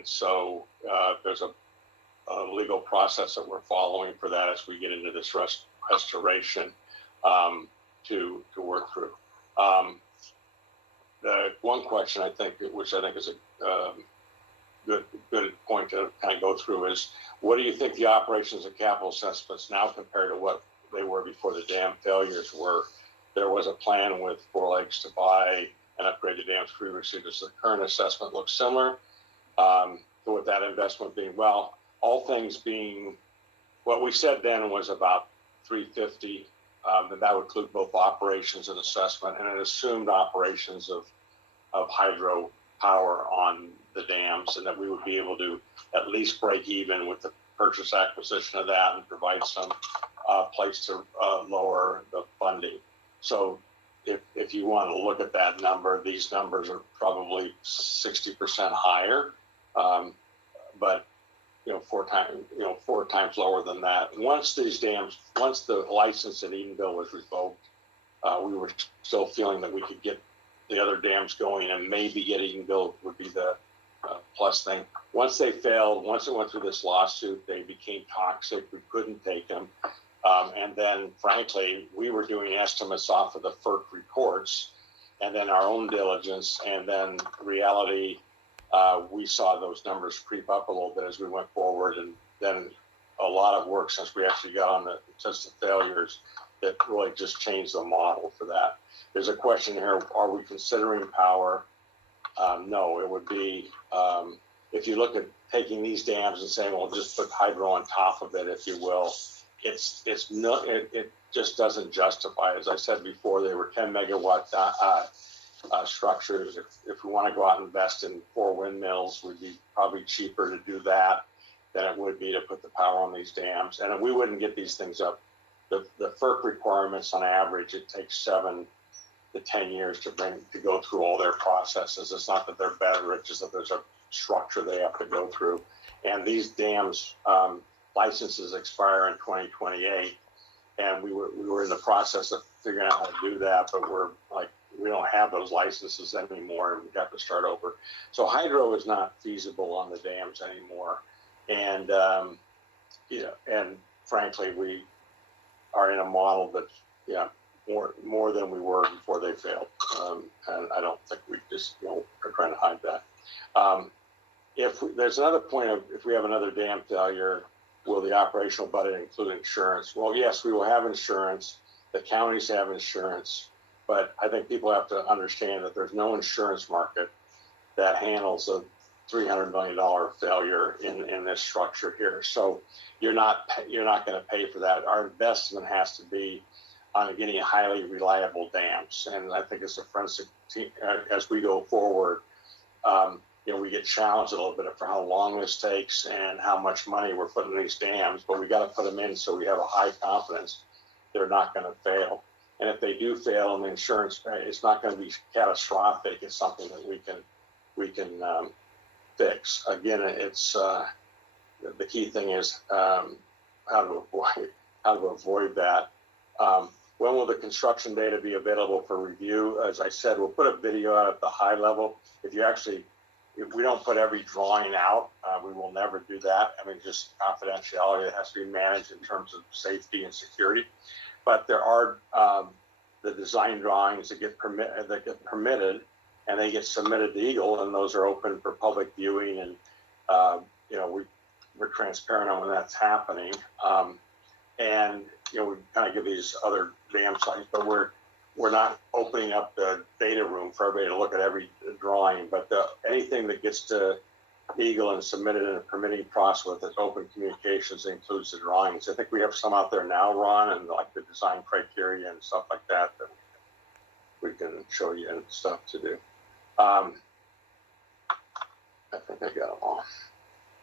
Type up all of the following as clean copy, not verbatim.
And so there's a legal process that we're following for that as we get into this restoration to work through. The one question I think, which I think is a good point to kind of go through, is what do you think the operations and capital assessments now compared to what they were before the dam failures were? There was a plan with Four Lakes to buy and upgrade the dams previously. Does the current assessment look similar? With that investment being, well, all things being, what we said then was about 350, and that would include both operations and assessment, and it assumed operations of hydro power on the dams, and that we would be able to at least break even with the purchase acquisition of that and provide some place to lower the funding. So if you want to look at that number, these numbers are probably 60% higher, but four times lower than that. Once the license at Edenville was revoked, we were still feeling that we could get the other dams going, and maybe get Edenville would be the plus thing. Once they failed, once it went through this lawsuit, they became toxic. We couldn't take them. And then, frankly, we were doing estimates off of the FERC reports and then our own diligence, and then reality, we saw those numbers creep up a little bit as we went forward, and then a lot of work since we actually got on since the failures that really just changed the model for that. There's a question here, are we considering power? No, it would be, if you look at taking these dams and saying, well, just put hydro on top of it, if you will, it just doesn't justify. As I said before, they were 10 megawatt structures. If we want to go out and invest in 4 windmills, would be probably cheaper to do that than it would be to put the power on these dams. And we wouldn't get these things up. The FERC requirements on average, it takes 7 to 10 years to go through all their processes. It's not that they're better, it's just that there's a structure they have to go through. And these dams licenses expire in 2028, and we were in the process of figuring out how to do that, but we don't have those licenses anymore, and we got to start over. So hydro is not feasible on the dams anymore, and and frankly, we are in a model that's more than we were before they failed, and I don't think we just are trying to hide that. There's another point of, if we have another dam failure, will the operational budget include insurance? Well, yes, we will have insurance. The counties have insurance, but I think people have to understand that there's no insurance market that handles a $300 million failure in this structure here. So you're not going to pay for that. Our investment has to be on getting highly reliable dams, and I think as a forensic team, as we go forward, we get challenged a little bit for how long this takes and how much money we're putting in these dams, but we got to put them in so we have a high confidence they're not going to fail. And if they do fail in the insurance, it's not going to be catastrophic. It's something that we can fix. Again, it's the key thing is how to avoid that. When will the construction data be available for review? As I said, we'll put a video out at the high level. If we don't put every drawing out, we will never do that. I mean, just confidentiality, it has to be managed in terms of safety and security. But there are the design drawings that get permitted, and they get submitted to Eagle, and those are open for public viewing, and we're transparent on when that's happening. And we kind of give these other dam sites, but we're not opening up the data room for everybody to look at every drawing, but anything that gets to Eagle and submitted in a permitting process with its open communications includes the drawings. I think we have some out there now, Ron, and like the design criteria and stuff like that we can show you and stuff to do. I think I got them all.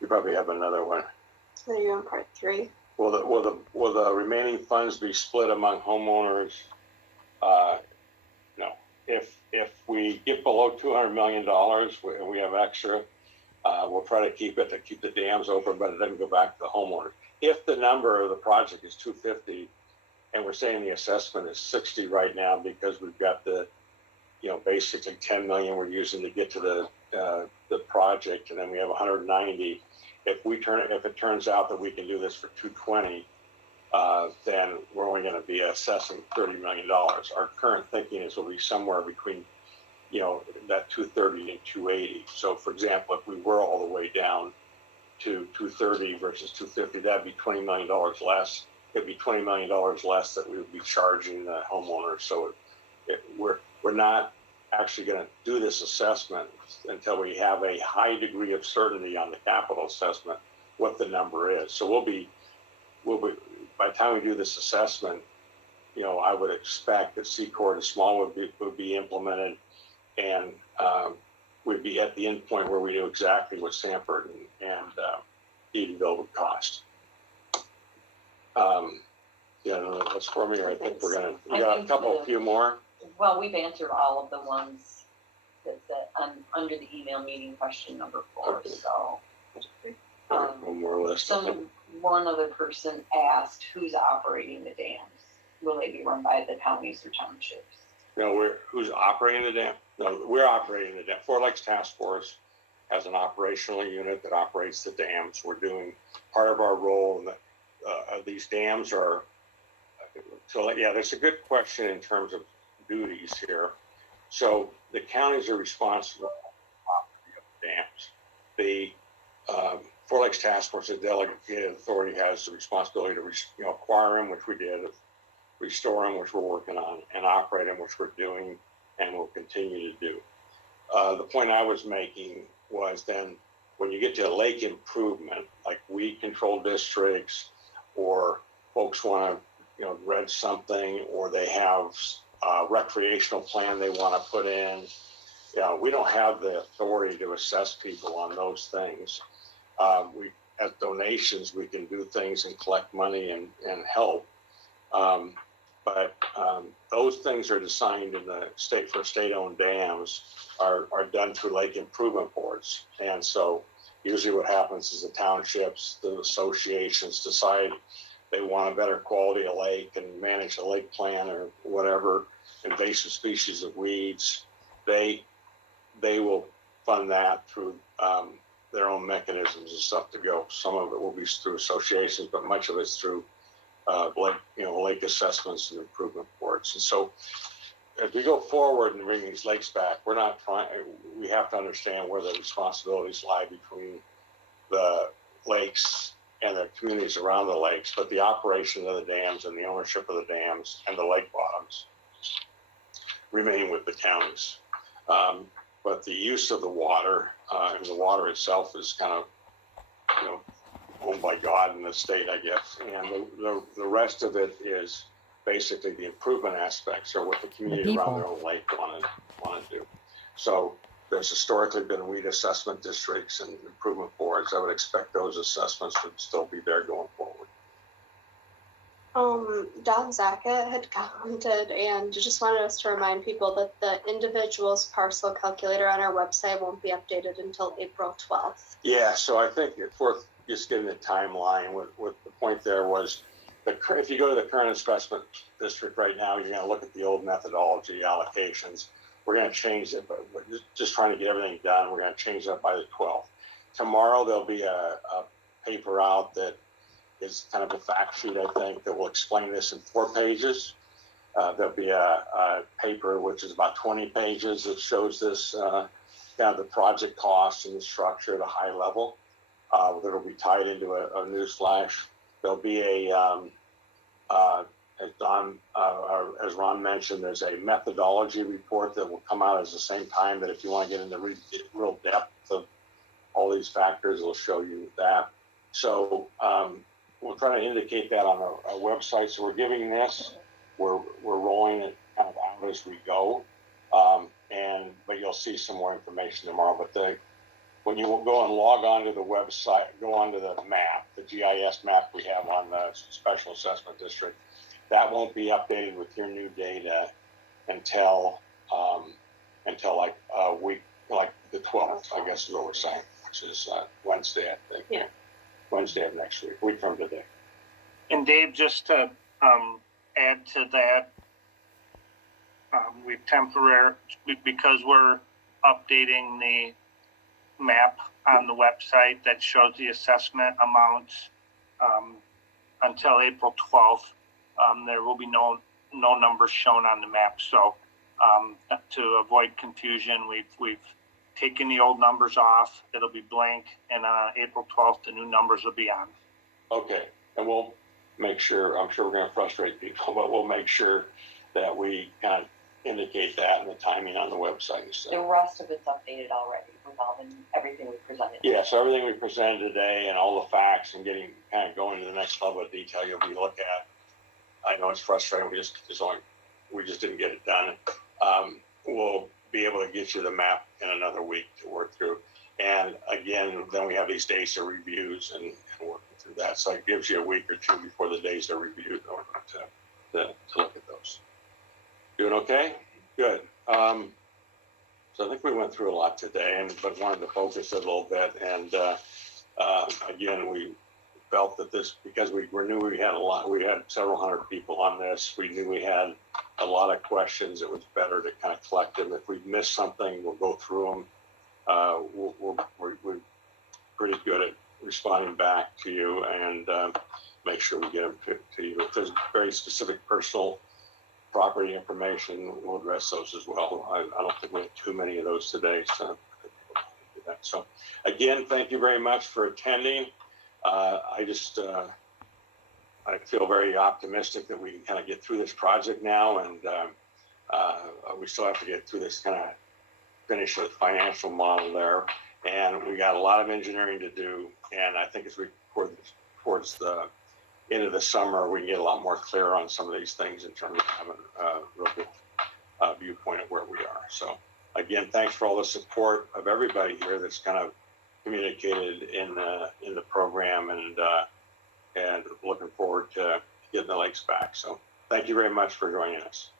You probably have another one. Are you on part 3? Will the remaining funds be split among homeowners? No. If we get below $200 million and we have extra, we'll try to keep the dams open, but it doesn't go back to the homeowners. If the number of the project is 250, and we're saying the assessment is 60 right now because we've got the, basically 10 million we're using to get to the the project, and then we have 190. If it turns out that we can do this for 220, then we're only going to be assessing $30 million. Our current thinking is we'll be somewhere between, that 230 and 280. So, for example, if we were all the way down to 230 versus 250, that'd be $20 million less. It'd be $20 million less that we would be charging the homeowner. So we're not actually going to do this assessment until we have a high degree of certainty on the capital assessment, what the number is. So we'll be by the time we do this assessment, I would expect that C-Core to small would be implemented, and we'd be at the end point where we knew exactly what Sanford and Edenville would cost. That's for me. I think we're gonna. We got a few more. Well, we've answered all of the ones that under the email meeting question number 4. Okay. So One more list. one other person asked, who's operating the dams? Will they be run by the counties or townships? No, who's operating the dam? No, we're operating the dam. Fort Lakes Task Force has an operational unit that operates the dams. We're doing part of our role in the, these dams are. So yeah, that's a good question in terms of duties here. So the counties are responsible for the dams. The Fort Lakes Task Force, the delegated authority, has the responsibility to acquire them, which we did, restore them, which we're working on, and operate them, which we're doing and will continue to do. The point I was making was then when you get to lake improvement, like weed control districts, or folks want to dredge something, or they have a recreational plan they want to put in. We don't have the authority to assess people on those things. We, as donations, we can do things and collect money and help. But those things are designed in the state for state-owned dams are done through lake improvement boards. And so usually what happens is the townships, the associations decide they want a better quality of lake and manage a lake plan or whatever, invasive species of weeds. They will fund that through their own mechanisms and stuff to go. Some of it will be through associations, but much of it's through lake assessments and improvement boards. And so as we go forward and bring these lakes back, we have to understand where the responsibilities lie between the lakes and the communities around the lakes, but the operation of the dams and the ownership of the dams and the lake bottoms remain with the counties. But the use of the water, and the water itself is kind of, owned by God and the state, I guess. And the rest of it is basically the improvement aspects, or what the community around their own lake want to do. So there's historically been weed assessment districts and improvement boards. I would expect those assessments would still be there going forward. Don Zackett had commented and just wanted us to remind people that the individual's parcel calculator on our website won't be updated until April 12th. Yeah, so I think it's worth just getting the timeline. What the point there was, if you go to the current assessment district right now, you're going to look at the old methodology allocations. We're going to change it, but we're just trying to get everything done. We're going to change that by the 12th. Tomorrow there'll be a paper out that is kind of a fact sheet, I think, that will explain this in 4 pages. There'll be a paper which is about 20 pages that shows this, kind of the project costs and the structure at a high level. That'll be tied into a news flash. There'll be as Ron mentioned, there's a methodology report that will come out at the same time, that if you want to get into real depth of all these factors, it'll show you that. So we'll try to indicate that on our website. So we're giving this, we're rolling it kind of out as we go. But you'll see some more information tomorrow. But when you go and log onto the website, go onto the map, the GIS map we have on the Special Assessment District, that won't be updated with your new data until like a week, like the 12th, I guess is what we're saying, which is Wednesday, I think. Yeah. Wednesday of next week from today. And Dave, just to add to that, we've because we're updating the map on the website that shows the assessment amounts. Until April 12th, there will be no numbers shown on the map. So to avoid confusion, we've taken the old numbers off. It'll be blank, and on April 12th, the new numbers will be on. Okay, and we'll make sure, I'm sure we're gonna frustrate people, but we'll make sure that we kind of indicate that and the timing on the website and stuff. The rest of it's updated already, involving everything we presented. Yeah, so everything we presented today and all the facts and getting, kind of going to the next level of detail you'll be looking at. I know it's frustrating, we just didn't get it done. We'll be able to get you the map in another week to work through. And again, then we have these days of reviews and working through that. So it gives you a week or two before the days are reviewed in order to look at those. Doing okay? Good. So I think we went through a lot today, but wanted to focus a little bit. And again, we felt that this, because we knew we had several hundred people on this. We knew we had a lot of questions. It was better to kind of collect them. If we missed something, we'll go through them. We're pretty good at responding back to you and make sure we get them to you. If there's very specific personal property information, we'll address those as well. I don't think we have too many of those today, so again, thank you very much for attending. I feel very optimistic that we can kind of get through this project now, and we still have to get through this kind of finish the financial model there, and we got a lot of engineering to do. And I think as we towards the end of the summer, we can get a lot more clear on some of these things in terms of having a real good viewpoint of where we are. So again, thanks for all the support of everybody here that's kind of communicated in the program, and looking forward to getting the lakes back. So thank you very much for joining us.